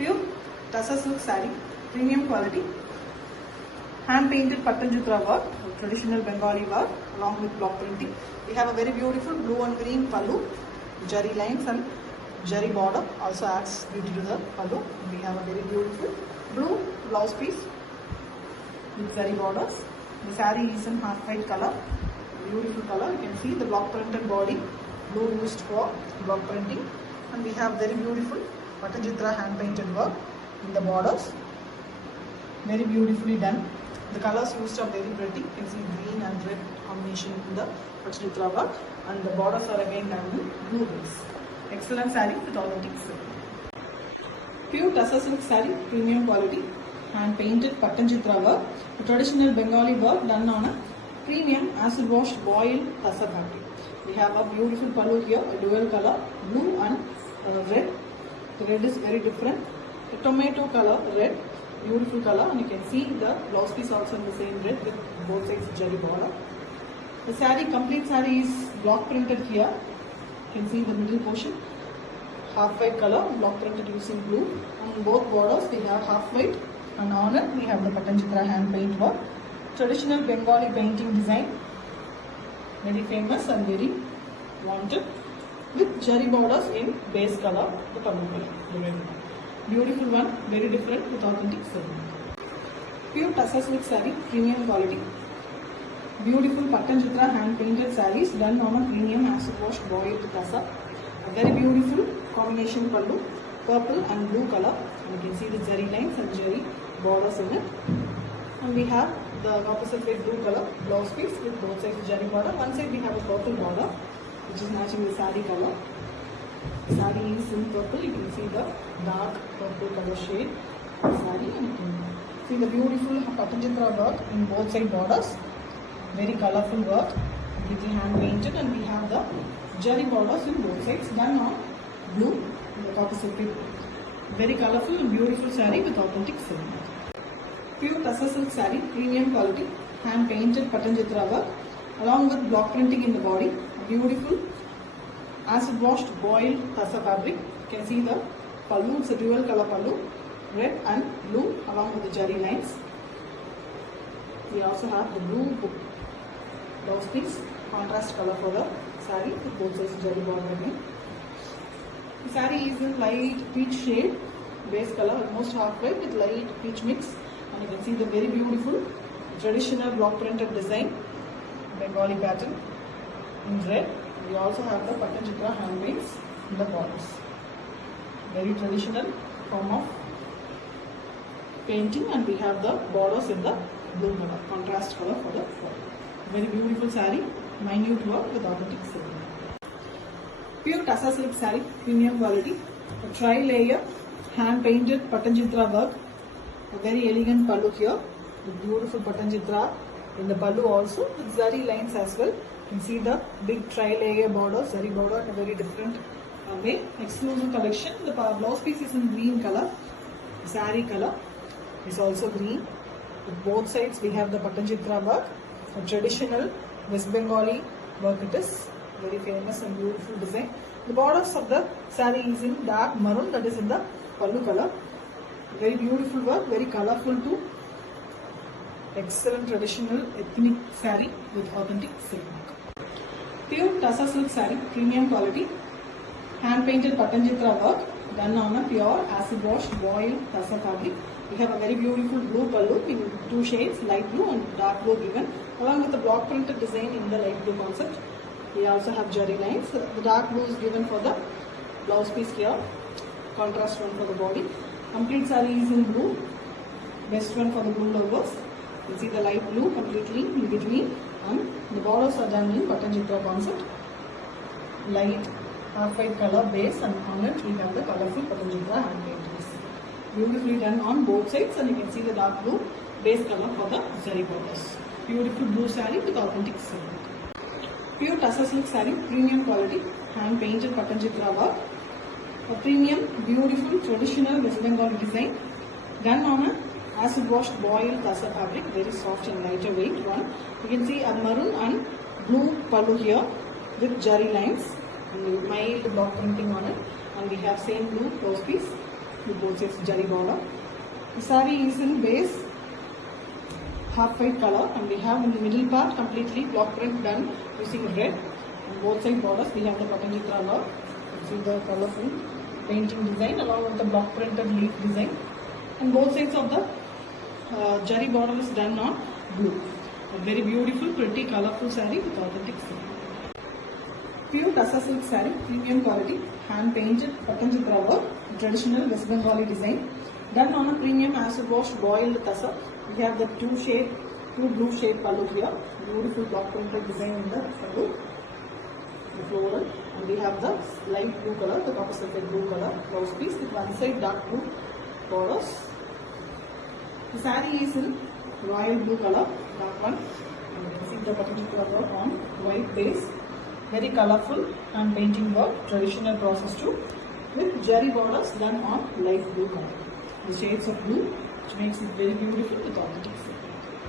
Pure Tassa silk saree, premium quality, hand painted Pattanchitra work, traditional Bengali work along with block printing. We have a very beautiful blue and green pallu, jari lines and jari border also adds beauty to the pallu. We have a very beautiful blue blouse piece with jari borders. The saree is in half white color, beautiful color. You can see the block printed body, blue used for block printing, and we have very beautiful Pattanchitra hand painted work in the borders, very beautifully done. The colors used are very pretty. You can see green and red combination in the Pattanchitra work, and the borders are again done in blue base. Excellent saree with authentic silk. Pure Tassa silk saree, premium quality, hand painted Pattanchitra work, a traditional Bengali work done on a premium acid washed boiled Tassa fabric. We have a beautiful pallu here, a dual color, blue and red. The red is very different. The tomato color red, beautiful color, and you can see the blouse piece also in the same red with both sides jari border. The saree, complete saree is block printed here. You can see the middle portion, half white color, block printed using blue. On both borders we have half white, and on it we have the Pattanchitra hand paint work. Traditional Bengali painting design, very famous and very wanted, with jari borders in base color, the pallu color. Beautiful one, very different with authentic silk. Pure Tassa silk saree, premium quality. Beautiful Pattanchitra hand painted sarees done on a premium acid washed boiled Tassa. A very beautiful combination pallu, purple and blue color. And you can see the jari lines and jari borders in it. And we have the opposite side blue color blouse piece with both sides jari border. One side we have a purple border which is matching the saree color. The saree is in purple. You can see the dark purple color shade of the saree, and you can see the beautiful Pattanchitra work in both side borders. Very colorful work, completely hand painted, and we have the jari borders in both sides done on blue in the opposite side. Very colorful and beautiful saree with authentic silk. Pure Tassa silk saree, premium quality, hand painted Pattanchitra work along with block printing in the body. Beautiful acid washed boiled Tassa fabric. You can see the pallu, it's a dual color pallu, red and blue along with the jari lines. We also have the blue blouse piece, contrast color for the saree with both sides jari border again. The saree is in light peach shade, base color almost half white with light peach mix, and you can see the very beautiful traditional block printed design, Bengali pattern in red. We also have the Pattanchitra hand paints in the borders. Very traditional form of painting, and we have the borders in the blue color, contrast color for the border. Very beautiful saree, minute work with authentic silk. Pure Tassa silk saree, premium quality, a tri-layer hand painted Pattanchitra work, a very elegant pallu here, with beautiful Pattanchitra in the pallu also with zari lines as well. You can see the big tri-layer border, zari border in a very different way. Exclusive collection. The blouse piece is in green color. The saree color is also green. With both sides we have the Pattanchitra work, a traditional West Bengali work it is. Very famous and beautiful design. The borders of the saree is in dark maroon, that is in the pallu color. Very beautiful work, very colorful too. Excellent traditional ethnic saree with authentic silk. Pure Tassa silk saree, premium quality, hand painted Pattanchitra work done on a pure acid washed boiled Tassa fabric. We have a very beautiful blue pallu in two shades, light blue and dark blue given, along with the block printed design in the light blue concept. We also have jari lines. The dark blue is given for the blouse piece here, contrast one for the body. Complete saree is in blue, best one for the blue logos. You see the light blue completely in between, and the borders are done in Pattanchitra concept. Light half white color base, and on it we have the colorful Pattanchitra hand paintings. Beautifully done on both sides, and you can see the dark blue base color for the zari borders. Beautiful blue saree with authentic silk. Pure Tassa silk saree, premium quality, hand painted Pattanchitra work. A premium, beautiful, traditional West Bengali design done on a acid washed boiled Tassa fabric, very soft and lighter weight one. You can see a maroon and blue pallu here with jari lines and mild block printing on it, and we have same blue blouse piece. with both sides jari border. The saree is in base half white color, and we have in the middle part completely block print done using red. On both side borders we have the Patanjitra work. See the colorful painting design along with the block printed leaf design. And both sides of the jari border is done on blue. A very beautiful, pretty, colorful saree with authentic silk. Pure Tassa silk saree, premium quality, hand painted Patanjitra work, traditional West Bengali design, done on a premium acid wash boiled Tassa. We have the two blue shade pallu here, beautiful block printed design in the pallu, the floral, and we have the light blue color, the copper sulphate blue color blouse piece with one side dark blue borders. The saree is in royal blue color, dark one, and you can see the Patanjitra work on white base, very colorful and painting work, traditional process too, with jari borders done on light blue color. The shades of blue, which makes it very beautiful with authentic silk.